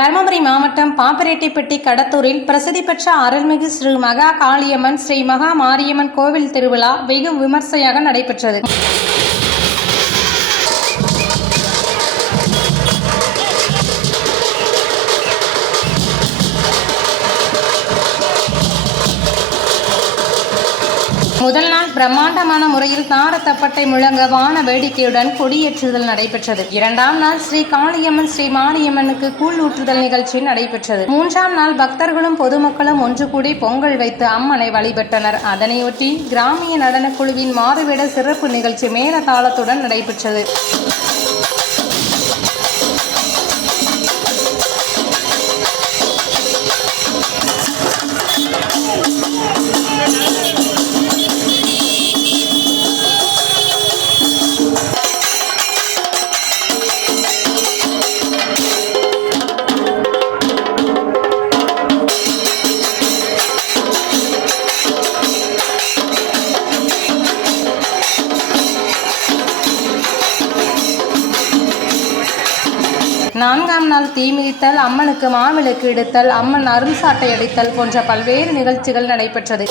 தர்மபுரி மாவட்டம் பாப்பிரெட்டிப்பட்டி கடத்தூரில் பிரசித்தி பெற்ற அருள்மிகு ஸ்ரீ மகா காளியம்மன் ஸ்ரீ மகா மாரியம்மன் கோவில் திருவிழா வெகு விமர்சையாக நடைபெற்றது. முதல் நாள் பிரம்மாண்டமான முறையில் தாரத்தப்பட்டை முழங்க வான வேடிக்கையுடன் கொடியேற்றுதல் நடைபெற்றது. இரண்டாம் நாள் ஸ்ரீ காளியம்மன் ஸ்ரீ மாரியம்மனுக்கு கூழ் ஊற்றுதல் நிகழ்ச்சி நடைபெற்றது. மூன்றாம் நாள் பக்தர்களும் பொதுமக்களும் ஒன்று கூடி பொங்கல் வைத்து அம்மனை வழிபட்டனர். அதனையொட்டி கிராமிய நடனக் குழுவின் மாறுவேட சிறப்பு நிகழ்ச்சி மேளதாளத்துடன் நடைபெற்றது. நான்காம் நாள் தீ மிதித்தல், அம்மனுக்கு மாவிளக்கு எடுத்தல், அம்மன் அருள் சாட்டை அடித்தல் போன்ற பல்வேறு நிகழ்ச்சிகள் நடைபெற்றது.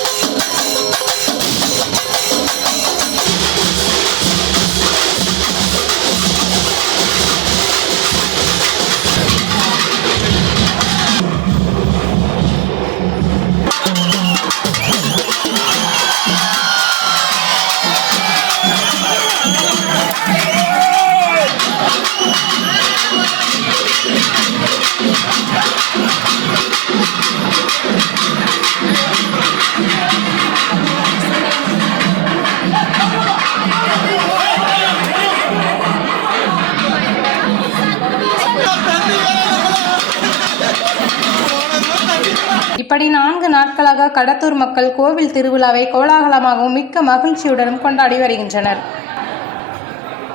இப்படி 4 நாட்களாக கடத்தூர் மக்கள் கோவில் திருவிழாவை கோலாகலமாகவும் மிக்க மகிழ்ச்சியுடனும் கொண்டாடி வருகின்றனர்.